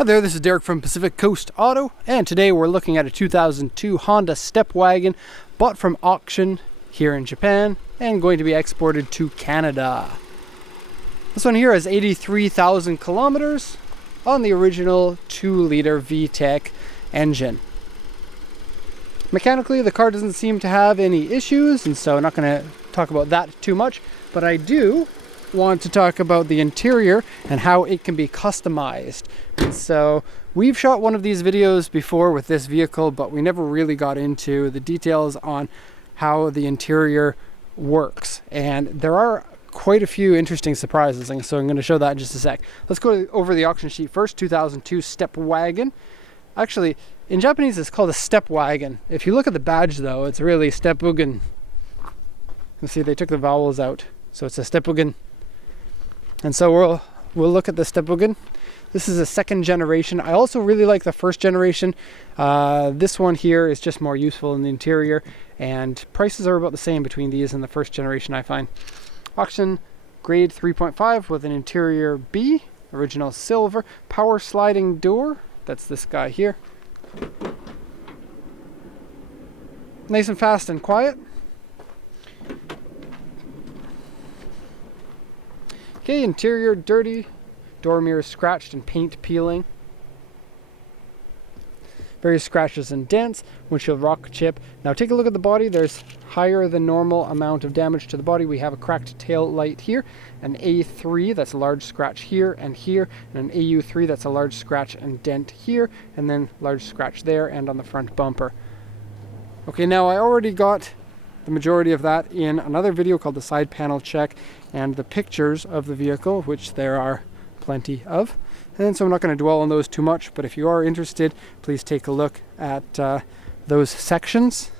Hi there, this is Derek from Pacific Coast Auto, and today we're looking at a 2002 Honda Stepwgn bought from auction here in Japan and going to be exported to Canada. This one here has 83,000 kilometers on the original 2-liter VTEC engine. Mechanically, the car doesn't seem to have any issues, and so I'm not going to talk about that too much, but I do want to talk about the interior and how it can be customized. And so we've shot one of these videos before with this vehicle, but we never really got into the details on how the interior works, and there are quite a few interesting surprises, and so I'm going to show that in just a sec. Let's go over the auction sheet first. 2002 Stepwgn. Actually, in Japanese it's called a Stepwgn. If you look at the badge though, it's really Stepwgn. You see they took the vowels out, so it's a Stepwgn. And so we'll look at the Stepwgn. This is a second generation. I also really like the first generation. This one here is just more useful in the interior, and prices are about the same between these and the first generation, I find. Auction grade 3.5 with an interior B, original silver, power sliding door. That's this guy here. Nice and fast and quiet. Okay, interior dirty, door mirrors scratched and paint peeling. Various scratches and dents, windshield rock chip. Now take a look at the body. There's higher than normal amount of damage to the body. We have a cracked tail light here, an A3, that's a large scratch here and here, and an AU3, that's a large scratch and dent here, and then large scratch there and on the front bumper. Okay, now I already got the majority of that in another video called the side panel check and the pictures of the vehicle, which there are plenty of. And so I'm not going to dwell on those too much, but if you are interested, please take a look at those sections.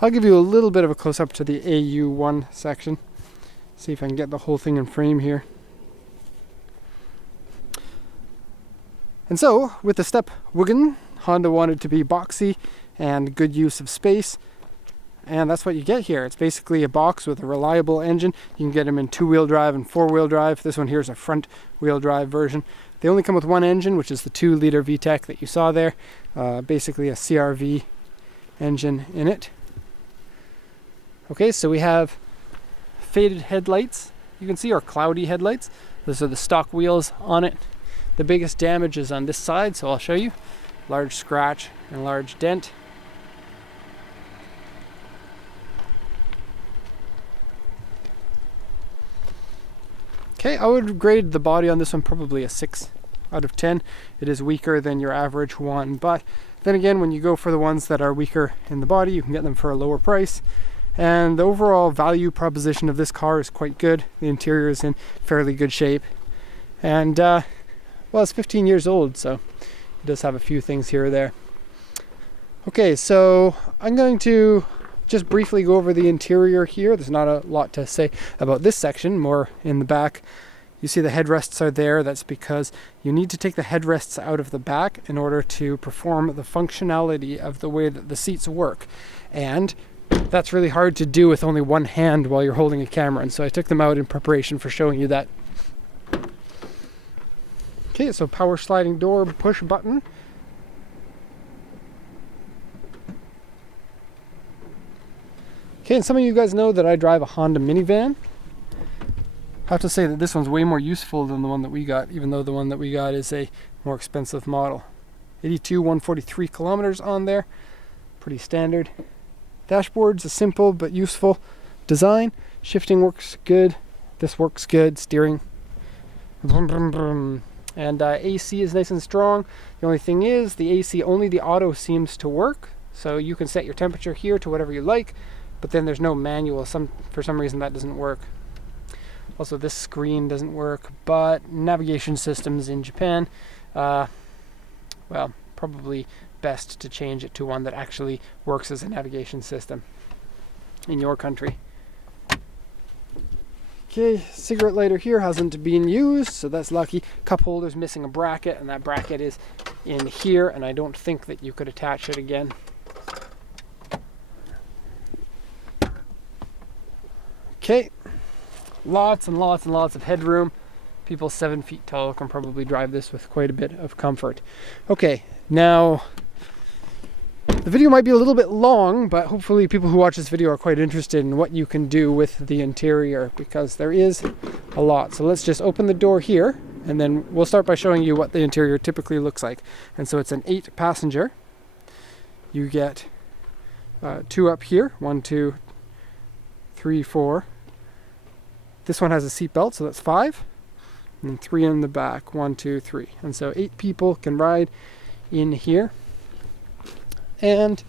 I'll give you a little bit of a close-up to the AU1 section. See if I can get the whole thing in frame here. And so, with the Stepwgn, Honda wanted to be boxy and good use of space. And that's what you get here. It's basically a box with a reliable engine. You can get them in 2-wheel drive and 4-wheel drive. This one here is a front-wheel drive version. They only come with one engine, which is the 2-liter VTEC that you saw there. Basically a CRV engine in it. Okay, so we have faded headlights, you can see, or cloudy headlights. Those are the stock wheels on it. The biggest damage is on this side, so I'll show you. Large scratch and large dent. Okay, I would grade the body on this one probably a 6 out of 10. It is weaker than your average one, but then again, when you go for the ones that are weaker in the body, you can get them for a lower price. And the overall value proposition of this car is quite good. The interior is in fairly good shape. And, well, it's 15 years old, so it does have a few things here or there. Okay, so I'm going to just briefly go over the interior here. There's not a lot to say about this section, more in the back. You see the headrests are there. That's because you need to take the headrests out of the back in order to perform the functionality of the way that the seats work. And that's really hard to do with only one hand while you're holding a camera, and so I took them out in preparation for showing you that. Okay, so power sliding door push button. Okay, and some of you guys know that I drive a Honda minivan. I have to say that this one's way more useful than the one that we got, even though the one that we got is a more expensive model. 143 kilometers on there, pretty standard. Dashboard's a simple but useful design. Shifting works good. This works good. Steering. Vroom, vroom, vroom. And AC is nice and strong. The only thing is, the AC, only the auto seems to work. So you can set your temperature here to whatever you like, but then there's no manual. For some reason that doesn't work. Also, this screen doesn't work, but navigation systems in Japan, well, probably best to change it to one that actually works as a navigation system in your country. Okay, cigarette lighter here hasn't been used, so that's lucky. Cup holder's missing a bracket, and that bracket is in here, and I don't think that you could attach it again. Okay, lots and lots and lots of headroom. people 7 feet tall can probably drive this with quite a bit of comfort. Okay, now the video might be a little bit long, but hopefully people who watch this video are quite interested in what you can do with the interior, because there is a lot. So let's just open the door here, and then we'll start by showing you what the interior typically looks like. And so it's an 8-passenger. You get 2 up here, 1, 2, 3, 4. This one has a seat belt, so that's 5. And 3 in the back, 1, 2, 3. And so 8 people can ride in here. And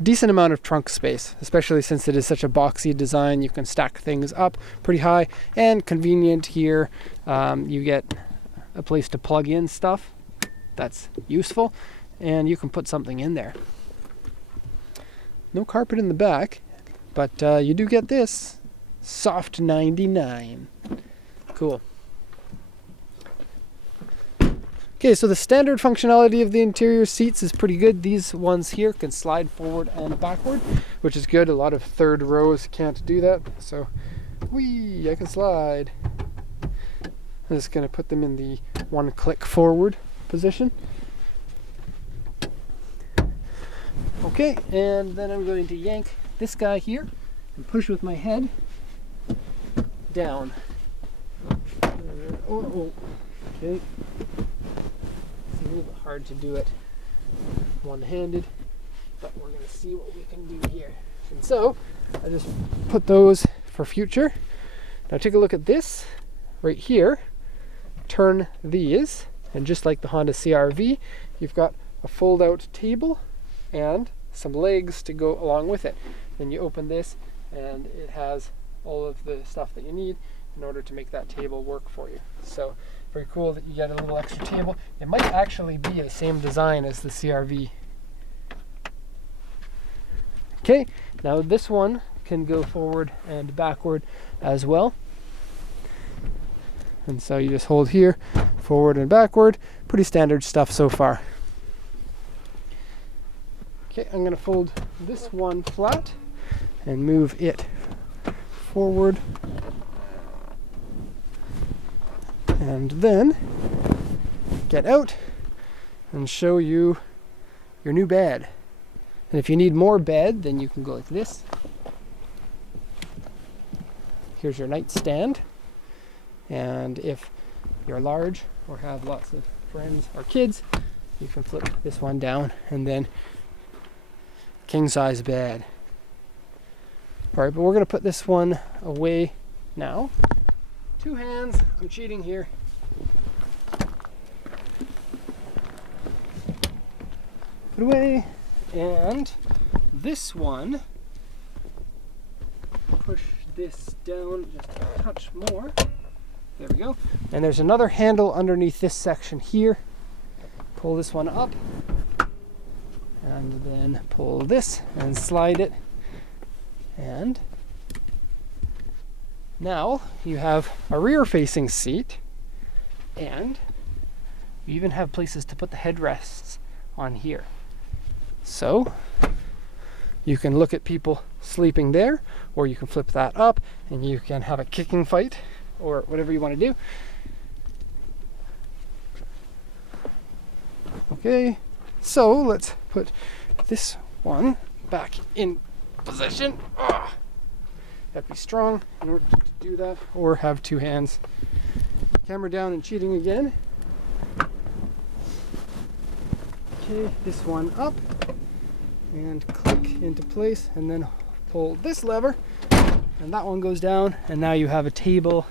decent amount of trunk space, especially since it is such a boxy design. You can stack things up pretty high, and convenient here. You get a place to plug in stuff that's useful, and you can put something in there. No carpet in the back, but you do get this soft 99. Cool. Okay, so the standard functionality of the interior seats is pretty good. These ones here can slide forward and backward, which is good. A lot of third rows can't do that. So, whee, I can slide. I'm just going to put them in the 1-click forward position. Okay, and then I'm going to yank this guy here and push with my head down. Okay. It's a little bit hard to do it one-handed, but we're going to see what we can do here. And so I just put those for future. Now take a look at this right here. Turn these, and just like the Honda CR-V, you've got a fold-out table and some legs to go along with it. Then you open this, and it has all of the stuff that you need in order to make that table work for you. So very cool that you get a little extra table. It might actually be the same design as the CR-V. Okay, now this one can go forward and backward as well. And so you just hold here, forward and backward. Pretty standard stuff so far. Okay, I'm going to fold this one flat and move it forward. And then get out and show you your new bed. And if you need more bed, then you can go like this. Here's your nightstand. And if you're large or have lots of friends or kids, you can flip this one down, and then king size bed. All right, but we're going to put this one away now. 2 hands, I'm cheating here. Put away, and this one, push this down just a touch more. There we go. And there's another handle underneath this section here. Pull this one up, and then pull this and slide it. And now you have a rear-facing seat, and you even have places to put the headrests on here. So you can look at people sleeping there, or you can flip that up and you can have a kicking fight, or whatever you want to do. Okay, so let's put this one back in position. Have to be strong in order to do that, or have 2 hands. Camera down and cheating again. Okay, this one up and click into place, and then pull this lever, and that one goes down, and now you have a table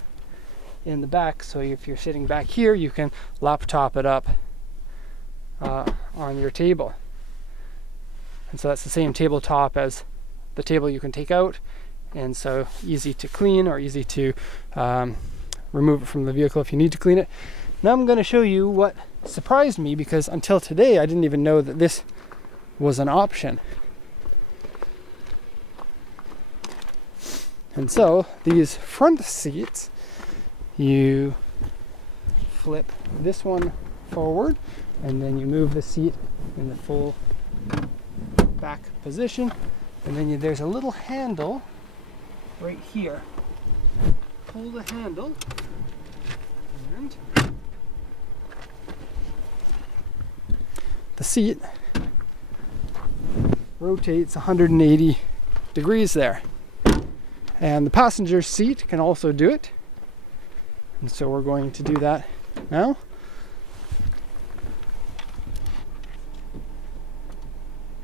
in the back. So if you're sitting back here, you can laptop it up on your table. And so that's the same tabletop as the table you can take out, and so easy to clean, or easy to remove it from the vehicle if you need to clean it. Now I'm going to show you what surprised me, because until today I didn't even know that this was an option. And so these front seats, you flip this one forward, and then you move the seat in the full back position, and then there's a little handle right here. pull the handle, and the seat rotates 180 degrees there. And the passenger seat can also do it. And so we're going to do that now.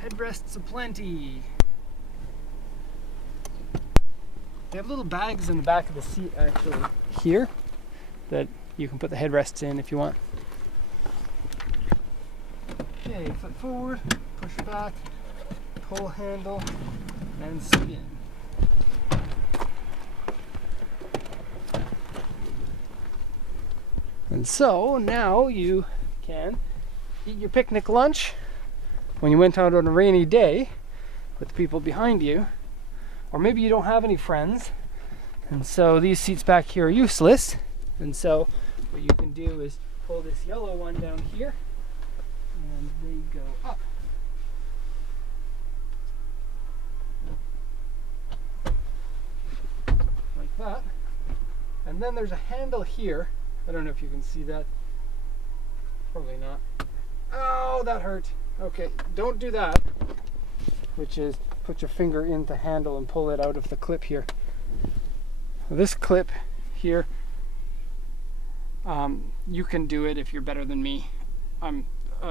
Headrests aplenty. They have little bags in the back of the seat actually here that you can put the headrests in if you want. Okay, foot forward, push back, pull handle, and spin. And so now you can eat your picnic lunch when you went out on a rainy day with the people behind you. Or maybe you don't have any friends, and so these seats back here are useless. And so what you can do is pull this yellow one down here, and they go up. Like that. And then there's a handle here. I don't know if you can see that. Probably not. Oh, that hurt. Okay, don't do that. Which is put your finger in the handle and pull it out of the clip here. This clip here, you can do it if you're better than me. I'm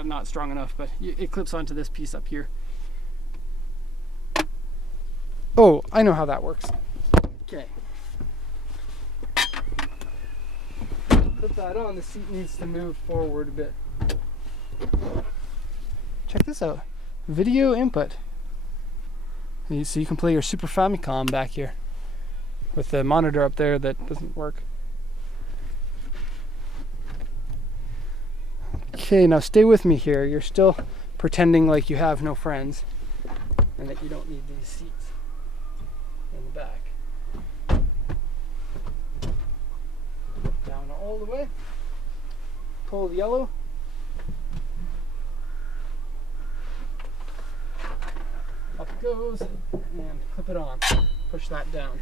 not strong enough, but it clips onto this piece up here. Oh, I know how that works. Okay. Put that on, the seat needs to move forward a bit. Check this out. Video input. So you can play your Super Famicom back here with the monitor up there that doesn't work. Okay, now stay with me here. You're still pretending like you have no friends and that you don't need these seats in the back. Down all the way. Pull the yellow. Up it goes, and clip it on. Push that down.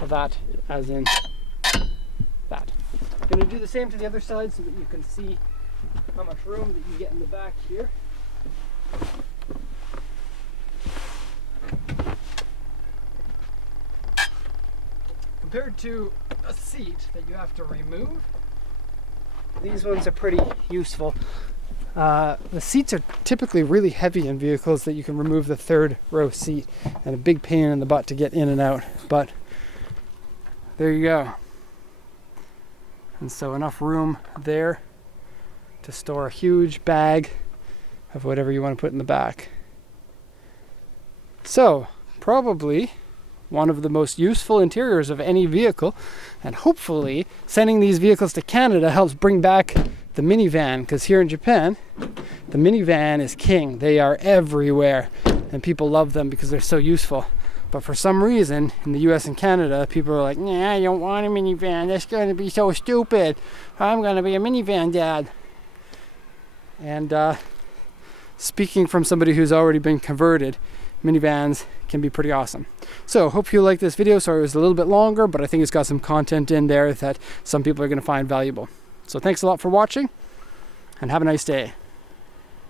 Or that, as in that. I'm going to do the same to the other side so that you can see how much room that you get in the back here. Compared to a seat that you have to remove, these ones are pretty useful. The seats are typically really heavy in vehicles that you can remove the third row seat, and a big pain in the butt to get in and out, but there you go. And so enough room there to store a huge bag of whatever you want to put in the back. So probably one of the most useful interiors of any vehicle, and hopefully sending these vehicles to Canada helps bring back the minivan, because here in Japan the minivan is king. They are everywhere and people love them because they're so useful. But for some reason in the US and Canada, people are like, nah, I don't want a minivan, that's going to be so stupid, I'm going to be a minivan dad. And speaking from somebody who's already been converted, minivans can be pretty awesome. So hope you like this video. Sorry it was a little bit longer, but I think it's got some content in there that some people are going to find valuable. So thanks a lot for watching, and have a nice day.